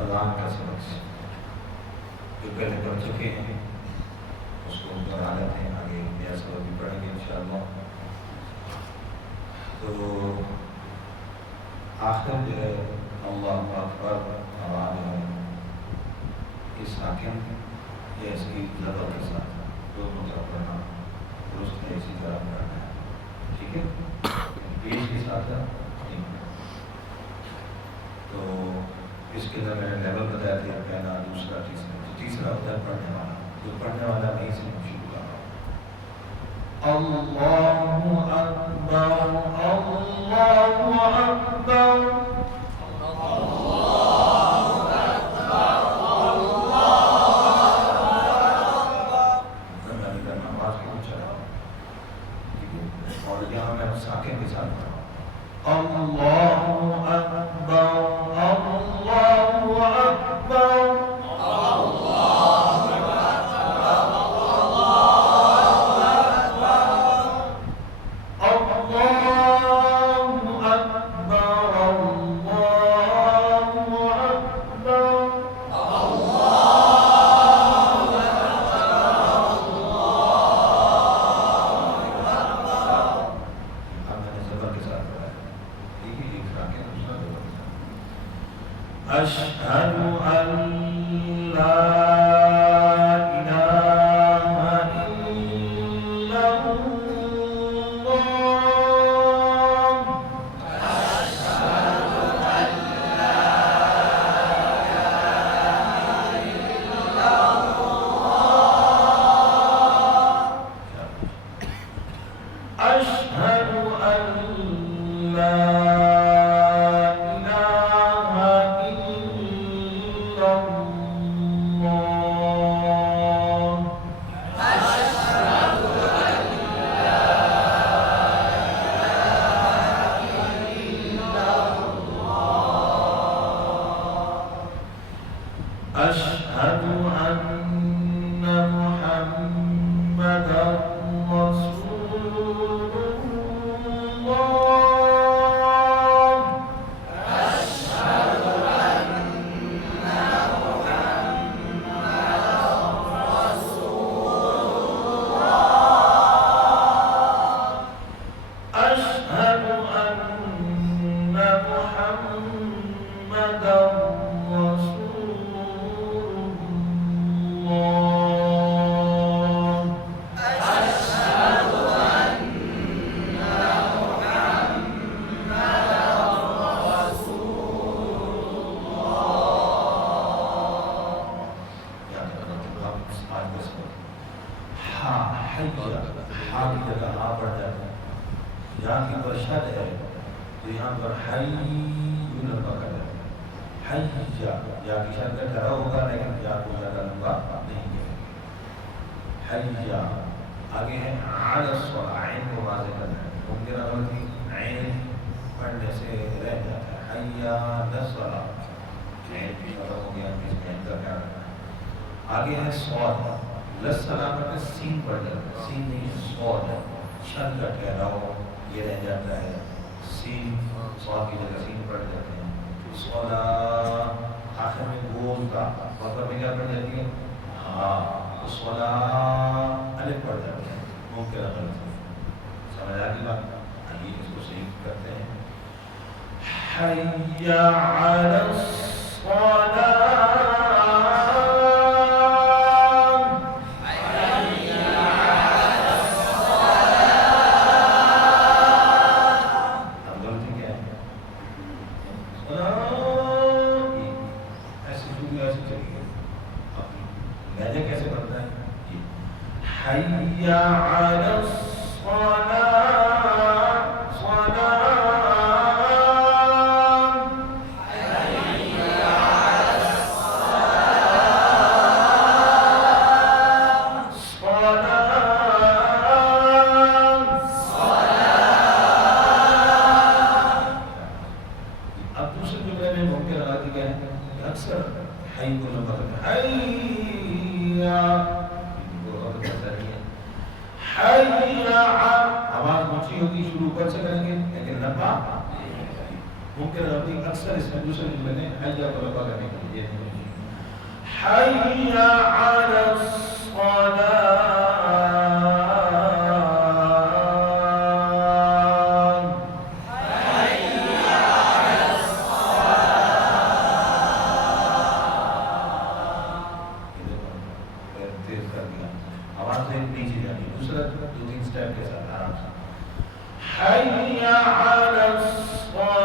اذان کا سبق جو پہلے پڑھ چکے ہیں اس کو دہرا لیتے ہیں، آگے نیا سبق بھی پڑھیں گے انشاءاللہ۔ تو آخر جو ہے اللہ اکبر آواز ہے اس ساکن یا اس کی زبر کے ساتھ دونوں طرف پڑھنا درست ہے، اسی طرح پڑھنا ہے، ٹھیک ہے؟ بیچ کے ساتھ نہیں۔ تو اس کے اندر میں نے لیول بتایا تھا، پہلا دوسرا تیسرا ہوتا ہے پڑھنے والا، جو پڑھنے والا وہیں سے شروع کر رہا ہوں۔ اللہ اکبر اللہ اکبر آگے ہے علی الصلاۃ، عین کو واضح کرنا ہے، ممکن غلطی عین پڑھنے سے رہ جاتا ہے، حی علی الصلاۃ، عین بھی ختم ہو گیا، اس میں کا کیا رکھنا ہے۔ آگے ہے صاد، للصلاۃ پر سین پڑھ جاتا ہے، سین نہیں صاد، شد کا ٹھہراؤ یہ رہ جاتا ہے، سین صاد کی جگہ سین پڑھ جاتے ہیں۔ صلاۃ آخر میں گول کا مطلب میں کیا پڑھ جاتی ہے؟ ہاں، صلاۃ الف پڑھ جاتے ہیں، ممکن غلط ہے، سمجھ آ گئی بات؟ آئیے اس کو صحیح کرتے ہیں، حی علی الصلاۃ، حی علی الصلاۃ، صلاۃ، حی علی الصلاۃ، صلاۃ، صلاۃ۔ اب دوسرے جملے میں ممکن آتی کیا ہے؟ اکثر حی کو لمبا کرتے ہیں، حی آواز اونچی ہوگی، شروع اوپر سے کریں گے لیکن لمبا ممکن غلطی اکثر اس میں دوسرے جملے میں حیا کو لمبا کرنے کے لیے حیا علی الصلاۃ حي على الصلاة